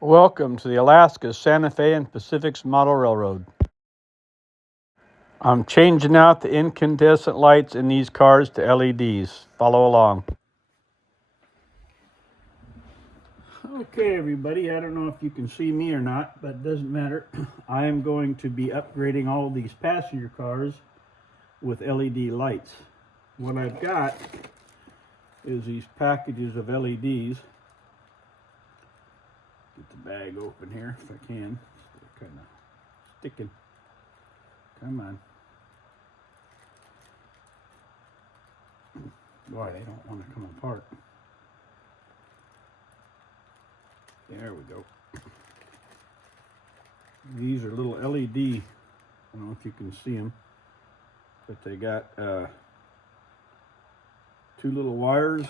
Welcome to the Alaska, Santa Fe, and Pacific's Model Railroad. I'm changing out the incandescent lights in these cars to LEDs. Follow along. Okay, everybody, I don't know if you can see me or not, but it doesn't matter. I am going to be upgrading all these passenger cars with LED lights. What I've got is these packages of LEDs. Get the bag open here if I can. They're kind of sticking. Come on. Boy, they don't want to come apart. There we go. These are little LED, I don't know if you can see them, but they got two little wires,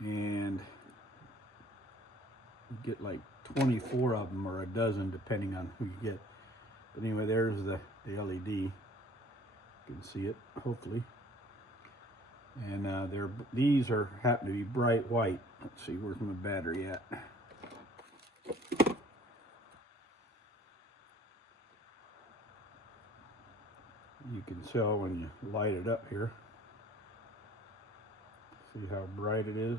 and you get like 24 of them or a dozen depending on who you get. But anyway, there's the LED. You can see it, hopefully. And these happen to be bright white. Let's see, where's my battery at? You can tell when you light it up here. See how bright it is?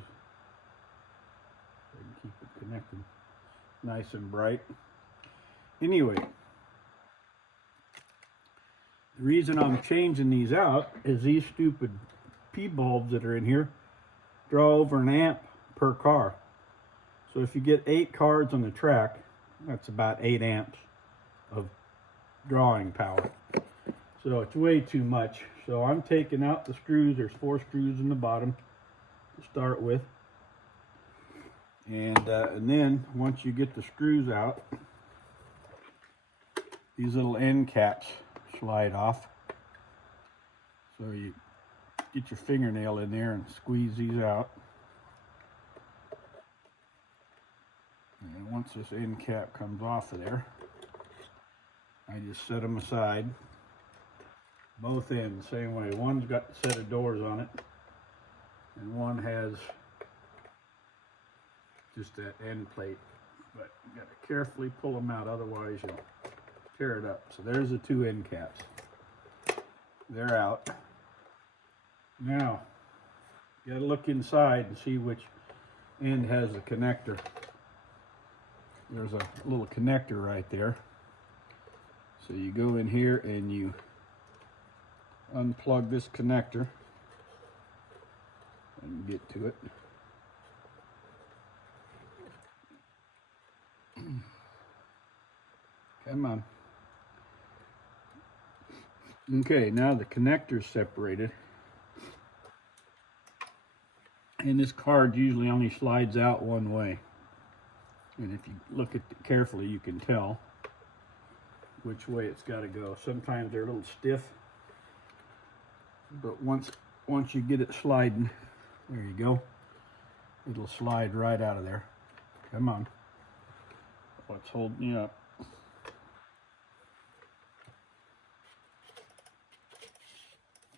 I can keep it connected. Nice and bright. Anyway, the reason I'm changing these out is these stupid P bulbs that are in here draw over an amp per car. So if you get 8 cars on the track, that's about 8 amps of drawing power. So it's way too much. So I'm taking out the screws. There's 4 screws in the bottom to start with. And then once you get the screws out, these little end caps slide off. So you get your fingernail in there and squeeze these out. And once this end cap comes off of there, I just set them aside. Both ends, same way. One's got a set of doors on it, and one has just that end plate. But you got to carefully pull them out, otherwise you'll tear it up. So there's the 2 end caps. They're out. Now, you got to look inside and see which end has the connector. There's a little connector right there. So you go in here and you unplug this connector and get to it. Come on. Okay, now the connector's separated. And this card usually only slides out one way. And if you look at it carefully, you can tell which way it's got to go. Sometimes they're a little stiff, but once you get it sliding, there you go, it'll slide right out of there. Come on. What's holding you up?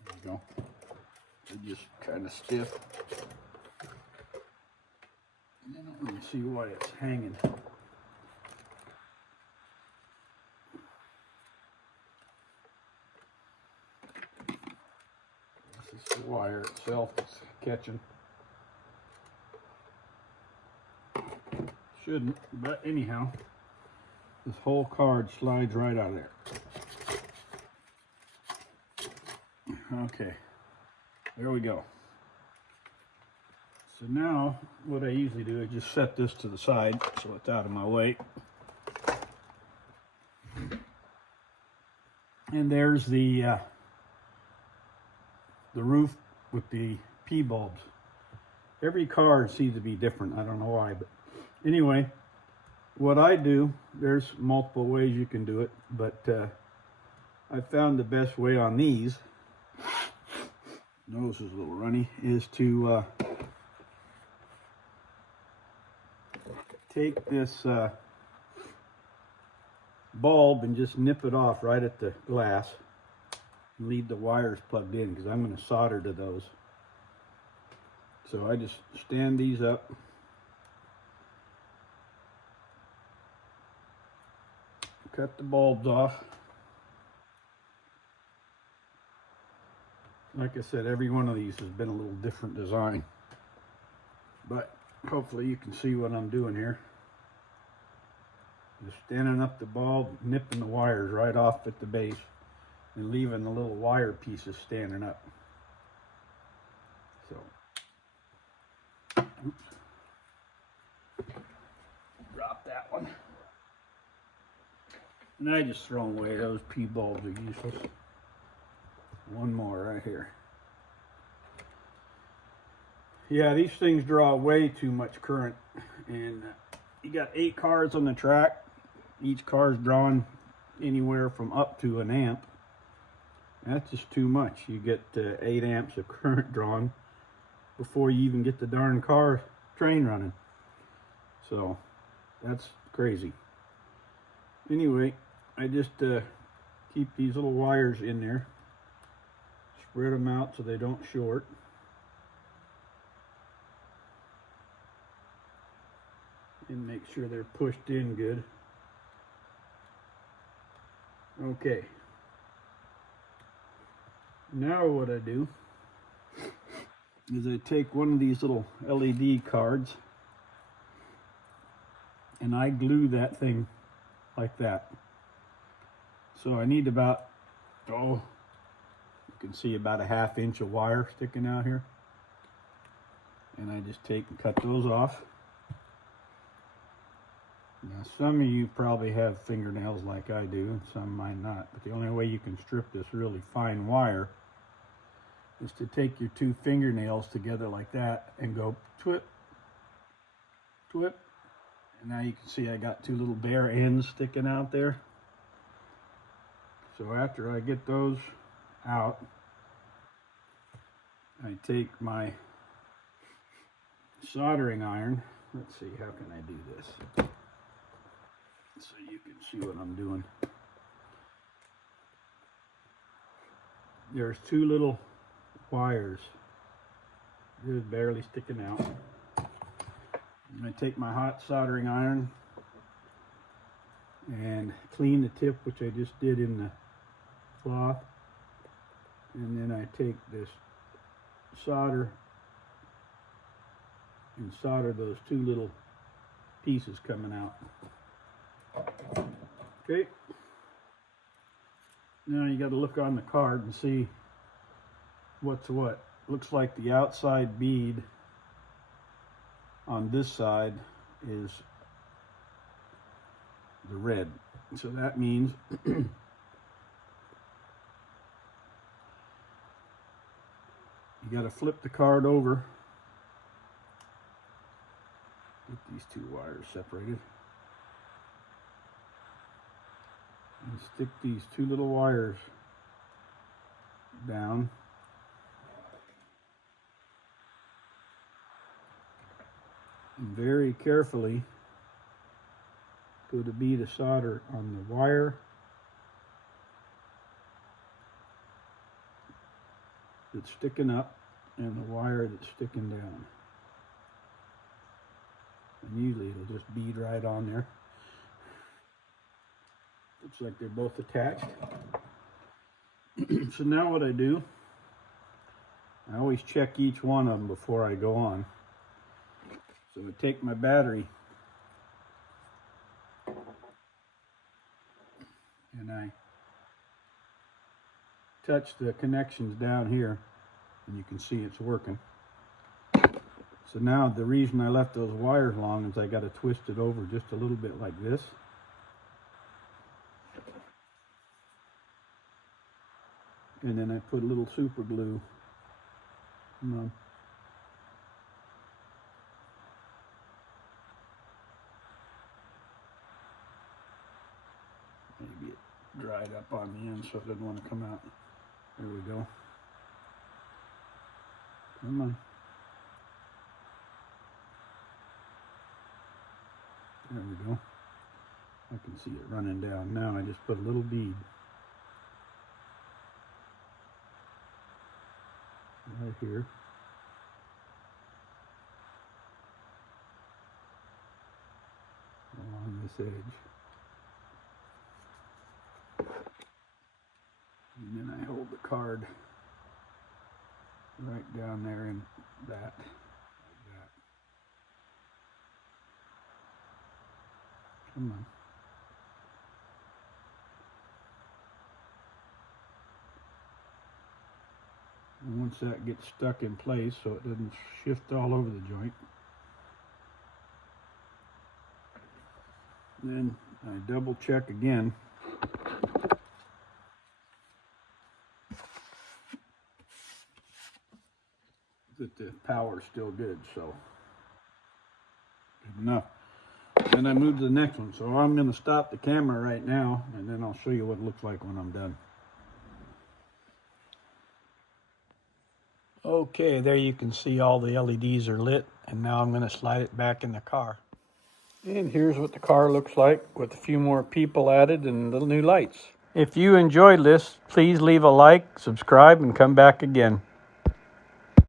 There you go. They're just kind of stiff. I don't really see why it's hanging. This is the wire itself that's catching. Shouldn't, but anyhow, this whole card slides right out of there. Okay, there we go. So now, what I usually do is just set this to the side so it's out of my way. And there's the roof with the P bulbs. Every car seems to be different. I don't know why, but anyway, what I do, there's multiple ways you can do it, but I found the best way on these, nose is a little runny, is to take this bulb and just nip it off right at the glass and leave the wires plugged in, because I'm going to solder to those. So I just stand these up cut the bulbs off. Like I said, every one of these has been a little different design, but hopefully you can see what I'm doing here. Just standing up the bulb, nipping the wires right off at the base, and leaving the little wire pieces standing up. So, oops. Drop that one. And I just throw them away. Those P bulbs are useless. One more right here. Yeah, these things draw way too much current, and you got 8 cars on the track. Each car is drawing anywhere from up to an amp. That's just too much. You get 8 amps of current drawn before you even get the darn train running. So that's crazy. Anyway, I just keep these little wires in there, spread them out so they don't short. And make sure they're pushed in good. Okay. Now what I do is I take one of these little LED cards and I glue that thing like that. So I need about, you can see about a 1/2 inch of wire sticking out here. And I just take and cut those off. Now some of you probably have fingernails like I do, and some might not, but the only way you can strip this really fine wire is to take your 2 fingernails together like that and go twip, twip, and now you can see I got 2 little bare ends sticking out there. So after I get those out, I take my soldering iron. Let's see, how can I do this so you can see what I'm doing. There's 2 little wires just barely sticking out. I'm going to take my hot soldering iron and clean the tip, which I just did in the cloth, and then I take this solder and solder those 2 little pieces coming out. Okay, now you got to look on the card and see what's what. Looks like the outside bead on this side is the red, so that means you got to flip the card over, get these 2 wires separated, and stick these 2 little wires down. And very carefully put a bead of solder on the wire that's sticking up and the wire that's sticking down. And usually it'll just bead right on there. Looks like they're both attached. So now what I do, I always check each one of them before I go on. So I take my battery and I touch the connections down here, and you can see it's working. So now the reason I left those wires long is I got to twist it over just a little bit like this. And then I put a little super glue on. Maybe it dried up on the end so it didn't want to come out. There we go. Come on. There we go. I can see it running down. Now I just put a little bead right here. Along this edge. card right down there in that. Like that. Come on. And once that gets stuck in place so it doesn't shift all over the joint, then I double check again that the power's still good, so good enough. Then I move to the next one. So I'm going to stop the camera right now, and then I'll show you what it looks like when I'm done. Okay, there you can see all the LEDs are lit, and now I'm going to slide it back in the car. And here's what the car looks like with a few more people added and little new lights. If you enjoyed this, please leave a like, subscribe, and come back again.